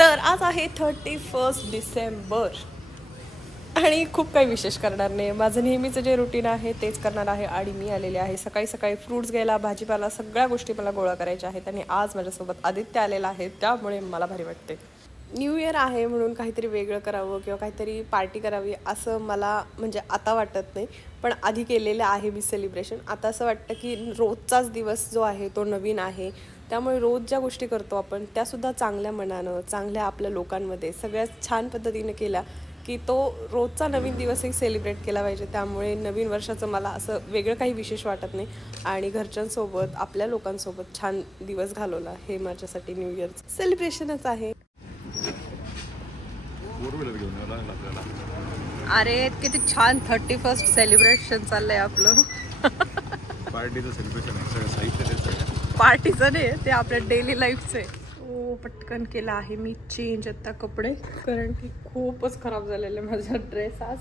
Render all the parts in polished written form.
तर आज आहे 31 डिसेंबर आणि खूप काही विशेष करणार नाही. माझं नेहमीचं जे रुटीन आहे तेच करणार आहे. आणि मी आलेले आहे सकाळी सकाळी फ्रूट्स घ्यायला, भाजीपाला सगळ्या गोष्टी मला गोळा करायच्या आहेत. आणि आज माझ्यासोबत आदित्य आलेला आहे, त्यामुळे मला भारी वाटते. न्यू इयर आहे म्हणून काहीतरी वेगळं करावं किंवा काहीतरी पार्टी करावी असं मला म्हणजे आता वाटत नाही, पण आधी केलेलं आहे मी सेलिब्रेशन. आता असं वाटतं की रोजचाच दिवस जो आहे तो नवीन आहे, त्यामुळे रोज ज्या गोष्टी करतो आपण त्यासुद्धा चांगल्या मनानं, चांगल्या आपल्या लोकांमध्ये सगळ्यात छान पद्धतीने केल्या की तो रोजचा नवीन दिवसही सेलिब्रेट केला पाहिजे. त्यामुळे नवीन वर्षाचं मला असं वेगळं काही विशेष वाटत नाही आणि घरच्यांसोबत आपल्या लोकांसोबत छान दिवस घालवला हे माझ्यासाठी न्यू इयरचं सेलिब्रेशनच आहे. अरे किती छान 31st सेलिब्रेशन चाललंय आपलं. पार्टीचं सेलिब्रेशन आहे, सगळं साहित्य पार्टीचं नाही, ते आपल्या डेली लाईफचं आहे. पटकन केला आहे मी चेंज आता कपडे, कारण की खूपच खराब झालेले माझा ड्रेस आज.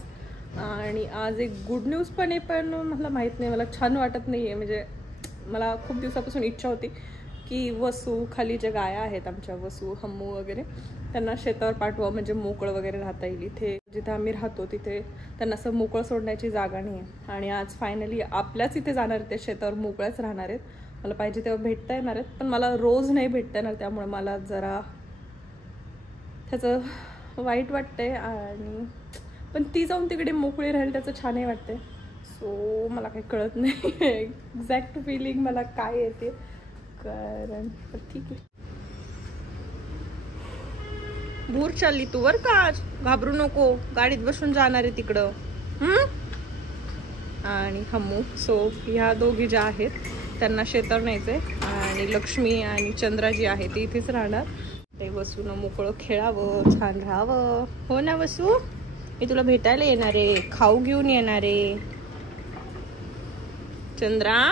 आणि आज एक गुड न्यूज पण आहे, पण मला माहीत नाही, मला छान वाटत नाही आहे. म्हणजे मला खूप दिवसापासून इच्छा होती की वसू खाली जे गाया आहेत आमच्या, वसू हम्मू वगैरे, त्यांना शेतावर पाठवा म्हणजे मोकळं वगैरे राहता येईल. इथे जिथे आम्ही राहतो तिथे त्यांना असं मोकळं सोडण्याची जागा नाही आहे. आणि आज फायनली आपल्याच इथे जाणार आहेत, ते शेतावर मोकळ्याच राहणार आहेत. मला पाहिजे तेव्हा भेटता येणार आहेत, पण मला रोज नाही भेटता येणार, त्यामुळे मला जरा त्याचं वाईट वाटतंय. आणि पण ती जाऊन तिकडे मोकळी राहील त्याचं छानही वाटते. सो मला काही कळत नाही एक्झॅक्ट फिलिंग मला काय येते, कारण ठीक आहे. भूर चालली तू वर का, घाबरू नको, गाडीत बसून जाणार आहे तिकडं. आणि हम्मू, सो ह्या दोघी ज्या आहेत त्यांना शेतावर न्यायचंय. आणि लक्ष्मी आणि चंद्रा जी आहे ती इथेच राहणार. ते वसून मोकळं खेळावं, छान राहावं. हो ना वसू, मी तुला भेटायला येणार आहे, खाऊ घेऊन येणार आहे. चंद्रा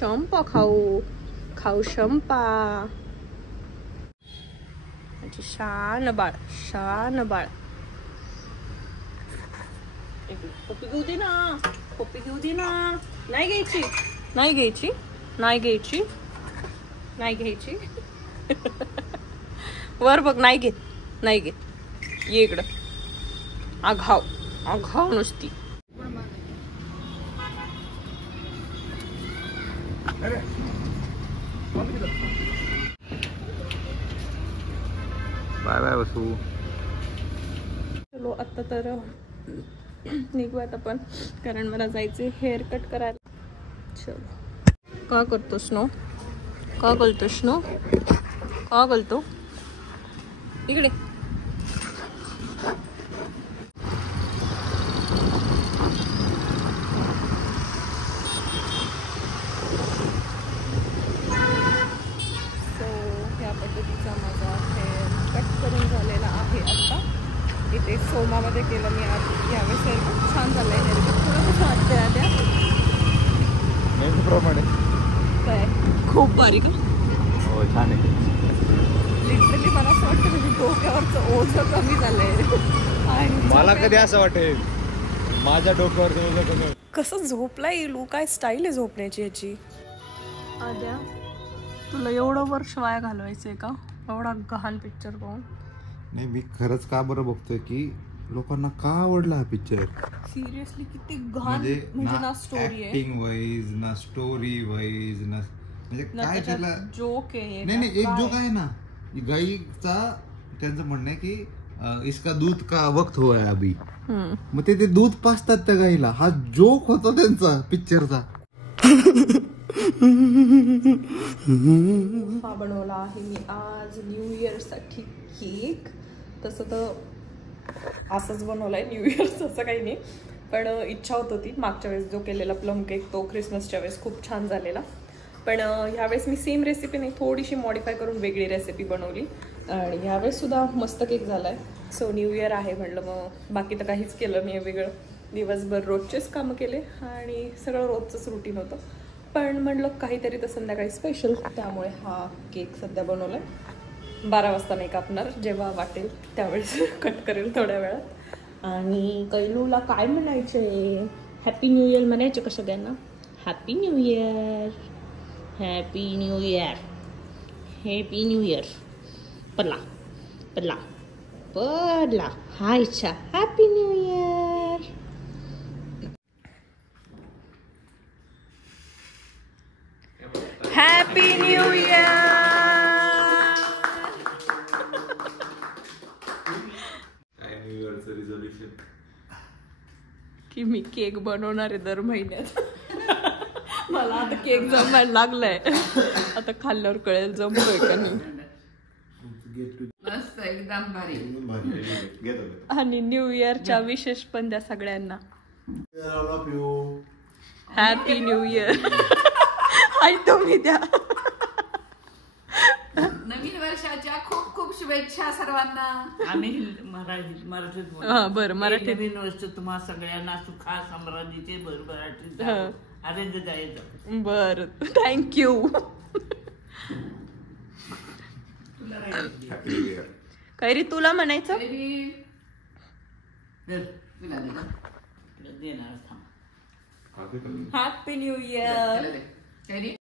शंपा खाऊ खाऊ शंपा. शान बाळ, शान बाळ. पप्पी घेऊ दे ना, पप्पी घेऊ दे ना. नाही घ्यायची, नाही घ्यायची, नाही घ्यायची, नाही घ्यायची. वर बघ, नाही घेत, नाही घेत. ये इकडं, आघाव आघाव नुसती. बाय बाय वसू. चलो आता तर निघूयात आपण, कारण मला जायचे हेअर कट करायला. चलो. का करतोस नो, का करतोस नो, का करतो इकडे. पद्धतीचा माझा हेअर कट करून झालेला आहे. आता इथे सोमामध्ये केलं मी आज. यावेळेस हेअर खूप छान झालं आहे. हेअर कट थोडं कसं वाटतं ना त्या नेहमीप्रमाणे काय खूप बारीक. हो छान आहे. लिटरली मला असं वाटतं म्हणजे डोक्यावरचं ओझं कमी झालं आहे. आणि मला कधी असं वाटेल माझ्या डोक्यावरचं ओझं कमी. कसं झोपला येईल, काय स्टाईल आहे झोपण्याची ह्याची. आद्या तुला एवढं वर्ष वाया घालवायचंय का एवढा गहान पिक्चर पाहून. नाही मी खरंच का बरं बघतोय की लोकांना का आवडला हा पिक्चर. सिरियसली किती गहान म्हणजे ना स्टोरी आहे, ऍक्टिंग वाईज ना स्टोरी वाईज ना, म्हणजे काय त्याला जोक आहे. नाही एक जोक आहे ना, गाईचा त्यांचं म्हणणं आहे की इसका दूध का वक्त हुआ है अभी, मग ते दूध पाजतात त्या गाईला. हा जोक होता त्यांचा पिक्चरचा. हा बनवला आहे मी आज न्यू इयर साठी केक. तसं तर असंच बनवलाय न्यू इयरचं, असं काही नाही, पण इच्छा होत होती. मागच्या वेळेस जो केलेला प्लम केक तो ख्रिसमसच्या वेळेस खूप छान झालेला, पण ह्यावेळेस मी सेम रेसिपी नाही, थोडीशी मॉडिफाय करून वेगळी रेसिपी बनवली. आणि ह्यावेळेस सुद्धा मस्त केक झालाय. सो न्यू इयर आहे म्हणलं, मग बाकी तर काहीच केलं नाही वेगळं. दिवसभर रोजचेच कामं केले आणि सगळं रोजचंच रुटीन होतं. पण म्हणलं काहीतरी तर संध्याकाळी स्पेशल, त्यामुळे हा केक सध्या बनवलाय. 12 वाजता नाही कापणार, जेव्हा वाटेल त्यावेळेस कट करेल थोड्या वेळात. आणि कैलूला काय म्हणायचंय, हॅपी न्यू इयर म्हणायचं का सगळ्यांना. Happy new year, happy new year, happy new year. पडला पडला पडला. हाय इच्छा. Happy new year. Happy new year. की मी केक बनवणार आहे दर महिन्यात. मला आता केक जमायला लागलाय. आता खाल्ल्यावर कळेल जमतोय का नाही. मस्त एकदम भारी. आणि न्यू इयरच्या विशेष पण द्या सगळ्यांना. Happy new year. आणि तुम्ही द्या. नवीन वर्षाच्या खूप खूप शुभेच्छा सर्वांना. आम्ही मराठीत बोलतो. हा बरं मराठी. नवीन वर्ष तुम्हा सगळ्यांना सुखा समृद्धीचे भरभराटीत हा. आनंद जायचं. बर थँक्यू. कैरी तुला म्हणायचं. तुला दे ना. देणार थांब. Happy new year. कैरी